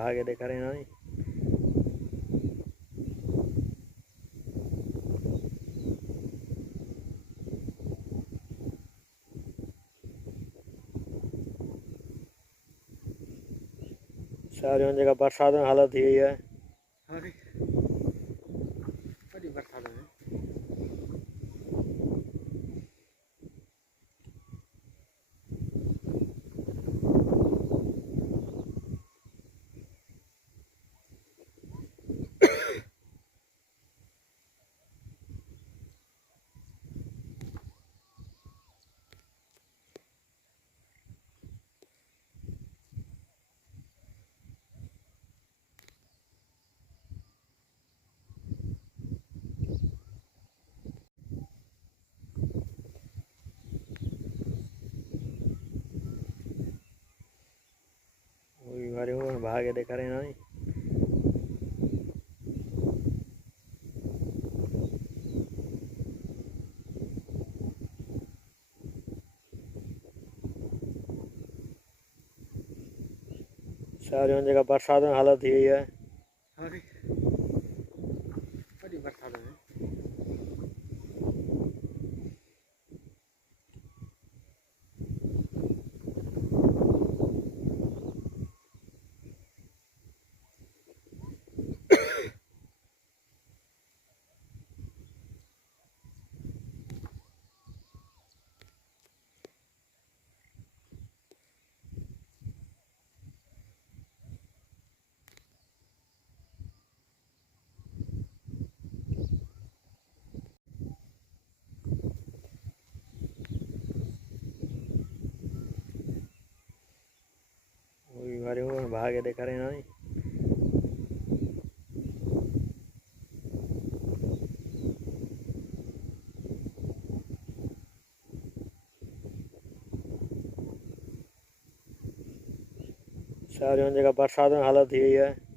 भागे देखा रहे ना। सारी जगह बरसात में हालत यही है। अरे बड़ी बरसात में भागे देखा रहे ना। सारी जगह बरसात में हालत यही है। अरे बड़ी बरसात में भागे देखा रहे ना। सारी जगह बरसात में हालत यही है।